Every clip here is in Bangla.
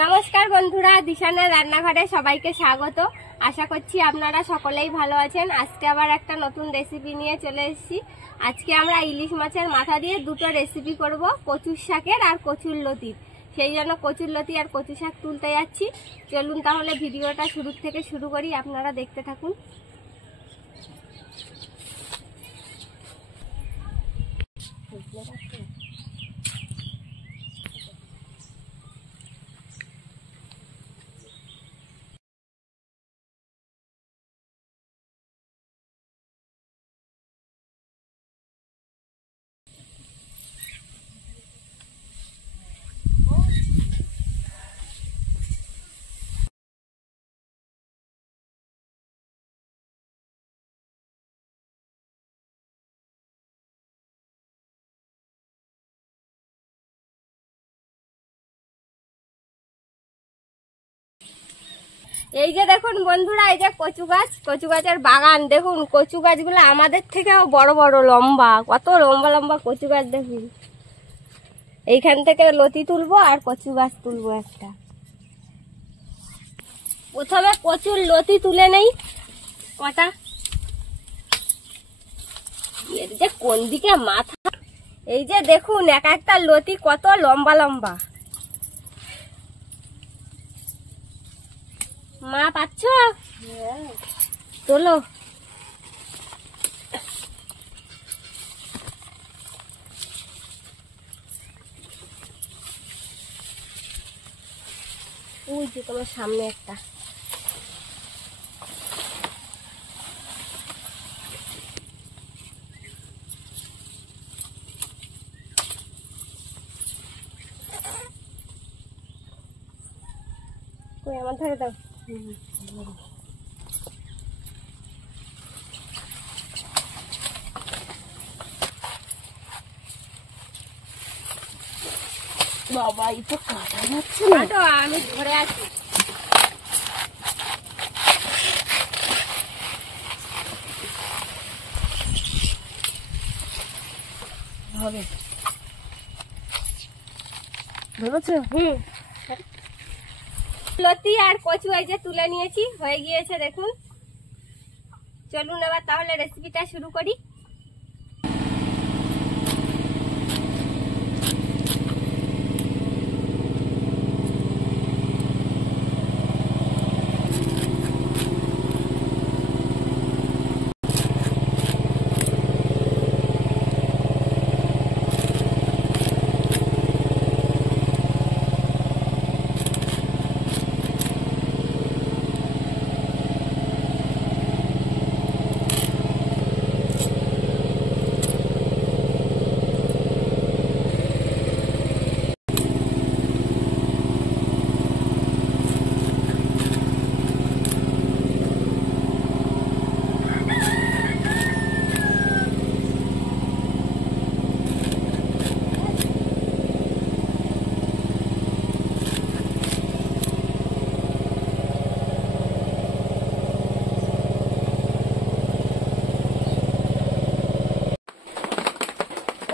নমস্কার বন্ধুরা, দিশানের রান্নাঘরে সবাইকে স্বাগত। আশা করছি আপনারা সকলেই ভালো আছেন। আজকে আবার একটা নতুন রেসিপি নিয়ে চলে এসেছি। আজকে আমরা ইলিশ মাছের মাথা দিয়ে দুটো রেসিপি করব, কচুর শাকের আর কচুর লতির। সেই জন্য কচুর লতি আর কচু শাক তুলতে যাচ্ছি। চলুন তাহলে ভিডিওটা শুরু থেকে শুরু করি, আপনারা দেখতে থাকুন। এই যে দেখুন বন্ধুরা, এই যে কচু গাছের বাগান। দেখুন কচু গাছগুলো আমাদের থেকেও বড় বড়, লম্বা, কত লম্বা লম্বা কচু গাছ। দেখুন এইখান থেকে লতি তুলবো আর কচু গাছ তুলবো একটা। প্রথমে কচুর লতি তুলে নেই কটা। এর যে কোন দিকে মাথা, এই যে দেখুন এক একটা লতি কত লম্বা লম্বা। মা পাচ্ছ? তোলো। ওই যে তোমার সামনে একটা। কই আমার ধরে দাও। বাবা এই তো কাটা যাচ্ছে না, তো আমি ধরে আছি। হবে ভেবেছো? লতি আর কচু এই যে তুলে নিয়েছি, হয়ে গিয়েছে দেখুন। চলুন এবার তাহলে রেসিপিটা শুরু করি।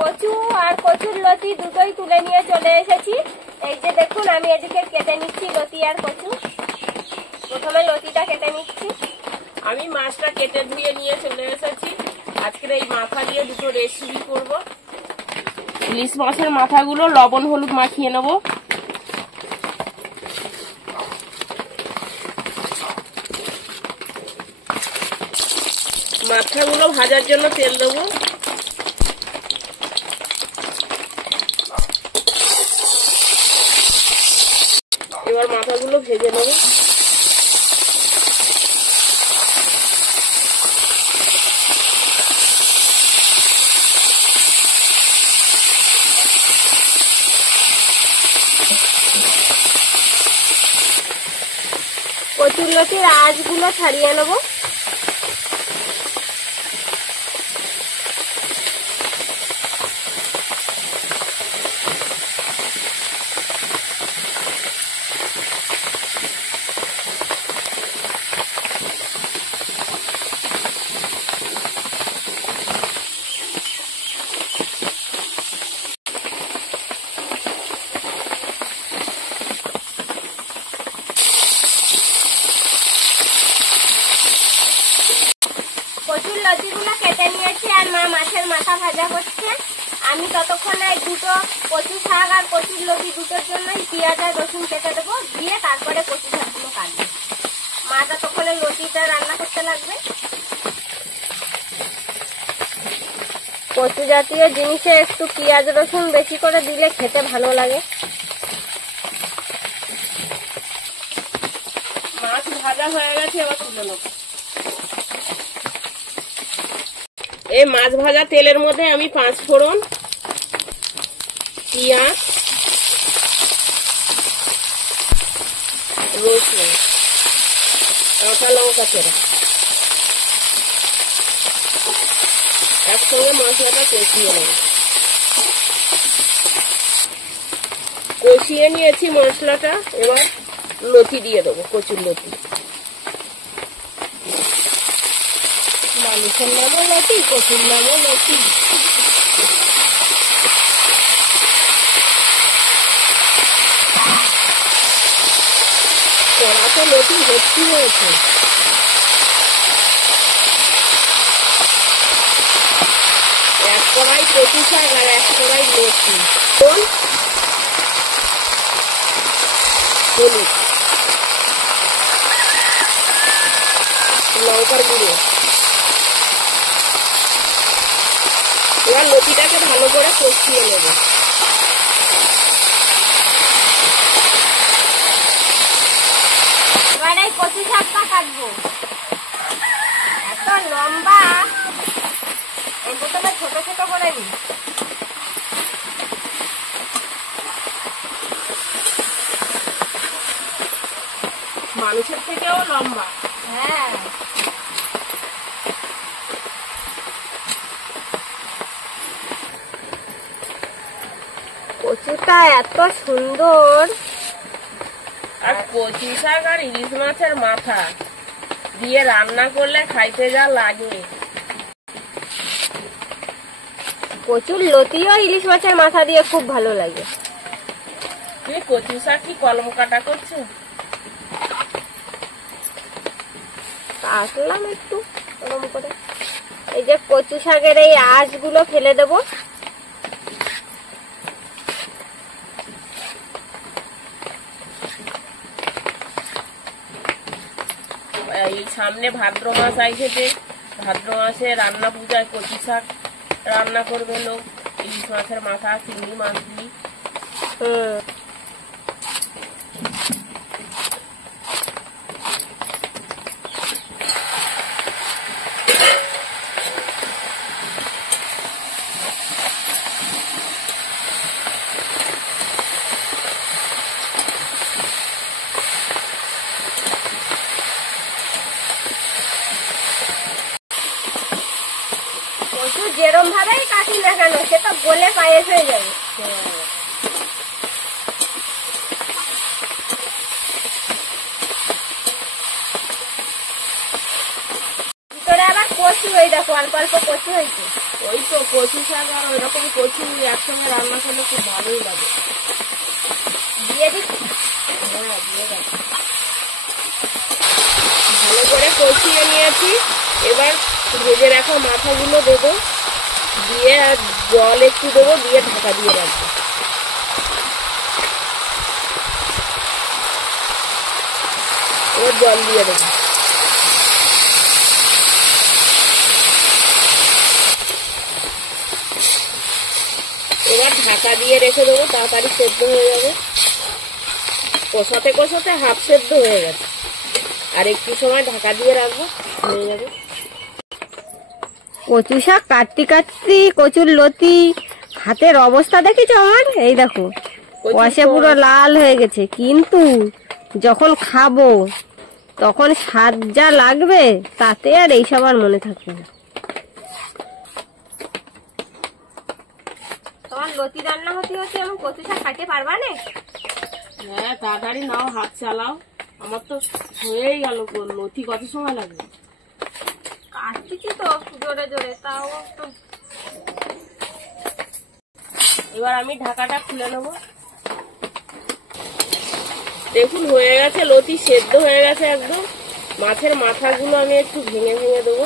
কচু আর কচুর লতি দুটোই তুলে নিয়ে চলে এসেছি। এই যে দেখুন আমি এদিকে কেটে নিচ্ছি লতি আর কচু। প্রথমে লতিটা কেটে নিচ্ছি। আমি মাছটা কেটে ধুয়ে নিয়ে চলে এসেছি। আজকের এই মাথা দিয়ে দুটো রেসিপি করব। ইলিশ মাছের মাথাগুলো লবণ হলুদ মাখিয়ে নেব। মাথাগুলো ভাজার জন্য তেল দেবো। এবার মাথাগুলো ভেজে নেব। কচুর লতির আঁশগুলো ছাড়িয়ে নেবো। মাথা ভাজা হচ্ছে। আমি ততক্ষণে এই দুটো কচু শাক আর কচুর লতি দুটোর জন্যই পেঁয়াজ আর রসুন কেটে দেবো, দিয়ে তারপরে কচু শাকগুলো কাটবো। মা ততক্ষণে লতিটা রান্না করতে লাগবে। কচু জাতীয় জিনিসে একটু পেঁয়াজ রসুন বেশি করে দিলে খেতে ভালো লাগে। মাছ ভাজা হয়ে গেছে, এবার তুলে নেব। এই মাছ ভাজা তেলের মধ্যে আমি 5 ফোড়ন, পেঁয়াজ, রসুন, কাঁচা লঙ্কা চেরা একসঙ্গে মশলাটা কষিয়ে নেব। কষিয়ে নিয়েছি মশলাটা, এবার লতি দিয়ে দেবো, কচুর লতি। মানুষের নামও লতি, কচুর নামও লতি। কড়াতে লতি ভর্তি হয়েছে। এক কড়াই কচু শাক আর এক কড়াই লতি। হলুদ, লঙ্কার গুঁড়ো। এবার লতিটাকে ভালো করে কষিয়ে নেব। এবার এই কচু শাকটা কাটবো। এত লম্বা, এই প্রথমে ছোট ছোট করে নিই। মানুষের থেকেও লম্বা। হ্যাঁ, কচুটা এত সুন্দর। আর কচু শাক আর ইলিশ মাছের মাথা দিয়ে রান্না করলে খাইতে যা লাগে। কচুর লতিও ইলিশ মাছের মাথা দিয়ে খুব ভালো লাগে। তুমি কচু শাক কি কলম কাটা করছো? কাটলাম একটু গরম করে। এই যে কচু শাকের এই আঁশগুলো ফেলে দেবো। এই সামনে ভাদ্র মাস আইছে, ভাদ্র মাসে রান্না পূজায় কচু শাক রান্না করবে লোক, ইলিশ মাছের মাথা, চিংড়ি মাছ দিয়ে। কচু যেরম ভাবেই কাটি না কেন সে তো গলে পায়েস হয়ে যাবে। ভিতরে আবার কচু, এই দেখো অল্প অল্প কচু হয়েছে। ওই তো কচু শাক আর ওই রকম কচু একসঙ্গে রান্না করলে খুব ভালোই লাগে। দিয়ে দিচ্ছি। হ্যাঁ, দিয়ে দাও। ভালো করে কষিয়ে নিয়েছি, এবার ভেজে রাখা মাথাগুলো দেবো, দিয়ে আর জল একটু দেবো, দিয়ে ঢাকা দিয়ে রাখবো। এবার জল দিয়ে দেবো। এবার ঢাকা দিয়ে রেখে দেবো, তাড়াতাড়ি সেদ্ধ হয়ে যাবে। কষাতে কষাতে হাফ সেদ্ধ হয়ে গেছে, আর একটু সময় ঢাকা দিয়ে রাখবো, হয়ে যাবে। কচু শাক কাটতে কাটতে কচুর লতি হাতের অবস্থা দেখেছো আমার? এই দেখো কষে পুরো লাল হয়ে গেছে, কিন্তু যখন খাবো তখন স্বাদ যা লাগবে তাতে আর এইসব আর মনে থাকবে না। তোমার লতি রান্না হতে হতে আমি কচু শাক খাইতে পারবা না? হ্যাঁ, তাড়াতাড়ি নাও, হাত চালাও। আমার তো হয়েই গেল, লতি কত সময় লাগবে? কাটতেছি তো জোরে জোরে, তাও তো। এবার আমি ঢাকাটা খুলে নেবো। দেখুন হয়ে গেছে, লতি সেদ্ধ হয়ে গেছে একদম। মাছের মাথাগুলো আমি একটু ভেঙে ভেঙে দেবো।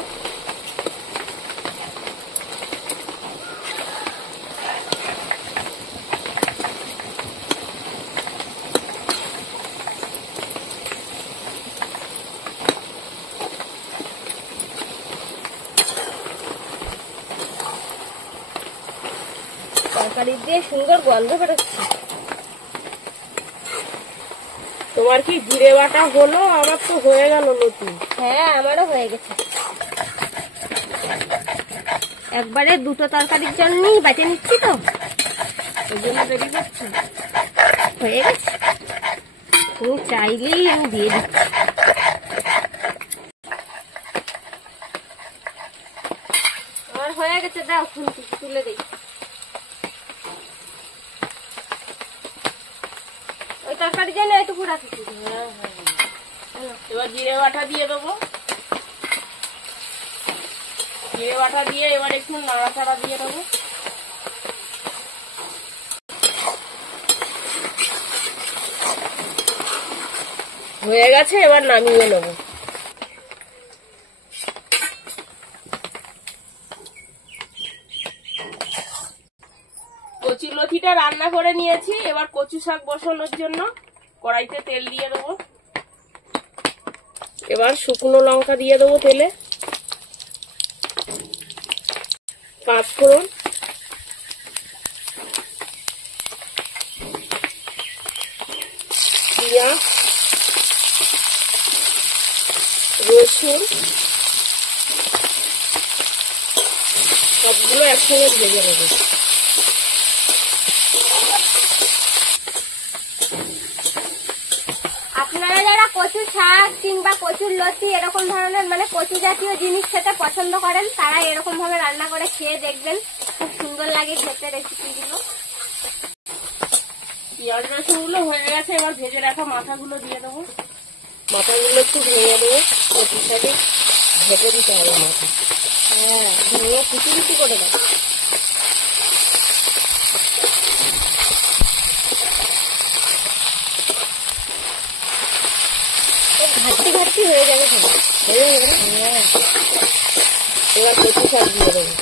তরকারি দিয়ে সুন্দর গন্ধ বেরোচ্ছে। তোমার কি জিরে বাটা হলো? আমার তো হয়ে গেল নতুন। হ্যাঁ, আমারও হয়ে গেছে। একবারে দুটো তরকারির জন্যই বেটে নিচ্ছি তো, ওই জন্য দেরি করছি। হয়ে গেছে। তুমি চাইলেই আমি দিয়ে দিচ্ছি। আমার হয়ে গেছে, দাও খুন্তি তুলে দিই। ওই তরকারির জন্য এটুকু রাখছি। এবার জিরে বাটা দিয়ে দেবো। জিরে বাটা দিয়ে এবার একটু নাড়াচাড়া দিয়ে দেবো। হয়ে গেছে, এবার নামিয়ে নেব। কচি লতিটা রান্না করে নিয়েছি। এবার কচু শাক বসানোর জন্য কড়াইতে তেল দিয়ে দেবো। এবার শুকনো লঙ্কা দিয়ে দেবো তেলে, পাঁচফোড়ন, পেঁয়াজ, রসুন সবগুলো একসঙ্গে ভেজে নেবো। আপনারা যারা কচু শাক কিংবা কচুর লতি এরকম ধরনের মানে কচু জাতীয় জিনিস খেতে পছন্দ করেন, তারা এরকম ভাবে রান্না করে খেয়ে দেখবেন, খুব সুন্দর লাগে খেতে রেসিপিগুলো। পেঁয়াজ রসুনগুলো হয়ে গেছে। এবার ভেজে রাখা মাথাগুলো দিয়ে দেবো। মাথাগুলো একটু ভেঙে দেবো। কচু শাকে ভেজে দিতে হবে মাথা। হ্যাঁ, ভেঙে কুচি কুচি করে দেবো। ঘাটতি ঘাটতি হয়ে যাবে সবাই। হয়ে যাবে। হ্যাঁ, এবার কচু শাক দিয়ে দেবো।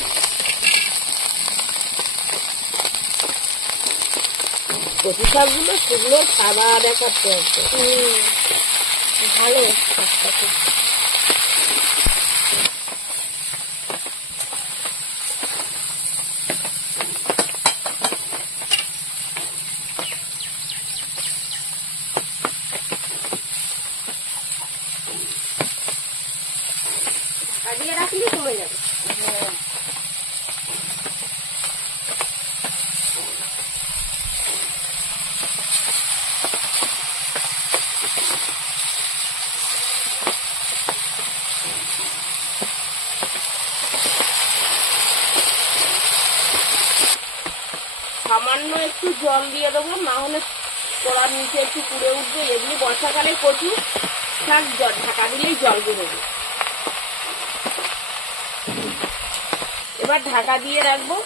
কচু শাকগুলো শুকনো সাদা দেখাচ্ছে একদম। ভালো। দিয়ে রাখলে কমে যাবে। সামান্য একটু জল দিয়ে দেবো, না হলে কড়ার নিচে একটু পুড়ে উঠবে। এমনি বর্ষাকালে কচু শাক ঢাকা দিলেই জল বেরোবে। এবার ঢাকা দিয়ে রাখবো।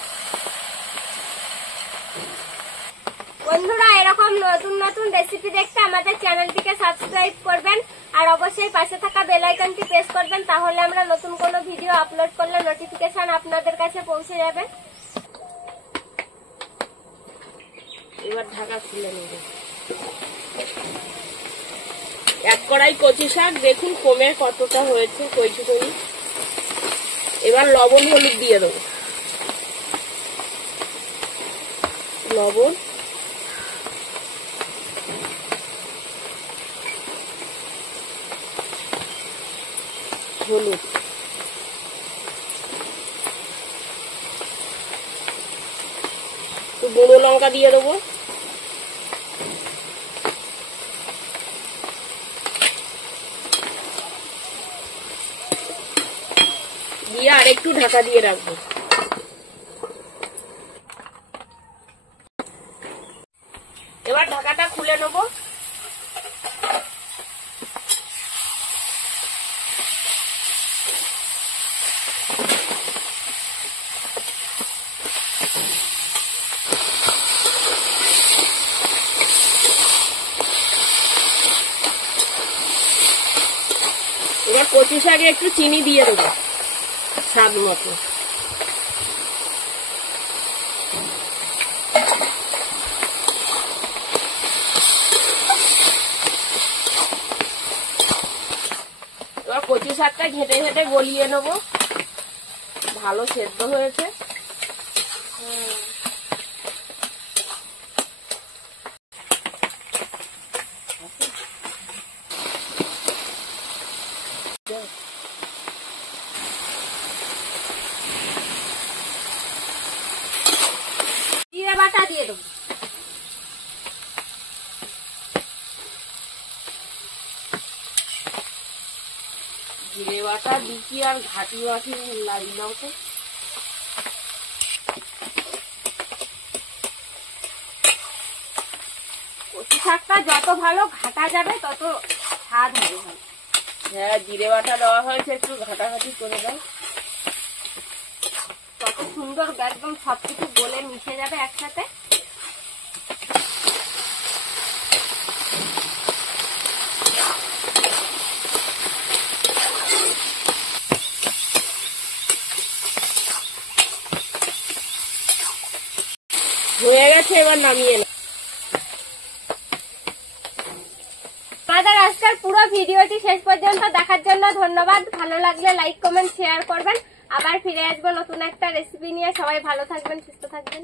বন্ধুরা, এরকম নতুন নতুন রেসিপি দেখতে আমাদের চ্যানেলটিকে সাবস্ক্রাইব করবেন আর অবশ্যই পাশে থাকা বেল আইকনটি প্রেস করবেন, তাহলে আমরা নতুন কোনো ভিডিও আপলোড করলে নোটিফিকেশন আপনাদের কাছে পৌঁছে যাবে। এবার ঢাকা খুলে নেব। এক কড়াই কচু শাক দেখুন কমে কতটা হয়েছে কইটু করি। এবার লবণ হলুদ দিয়ে দেবো। লবণ, হলুদ, গুঁড়ো লঙ্কা দিয়ে দেবো। দিয়ে আর একটু ঢাকা দিয়ে রাখবো। এবার ঢাকাটা খুলে নেবো। এবার কচু শাকে একটু চিনি দিয়ে দেবো স্বাদ মতো। এবার কচু শাকটা ঘেটে ঘেটে গলিয়ে নেবো। ভালো সেদ্ধ হয়েছে। বাটা দিয়ে দেবো। জিরে বাটা দিচ্ছি আর ঘাটি বাটি লাগলাম তো। কচু শাকটা যত ভালো ঘাটা যাবে তত স্বাদ হবে ভালো। হ্যাঁ, জিরে বাটা দেওয়া হয়েছে, একটু ঘাটাঘাটি করে দাও। তত সুন্দর একদম সবকিছু গলে মিশে যাবে একসাথে। হয়ে গেছে, এবার নামিয়ে নাও। আমাদের আজকের পুরো ভিডিওটি শেষ পর্যন্ত দেখার জন্য ধন্যবাদ। ভালো লাগলে লাইক কমেন্ট শেয়ার করবেন। আবার ফিরে আসবো নতুন একটা রেসিপি নিয়ে। সবাই ভালো থাকবেন, সুস্থ থাকবেন।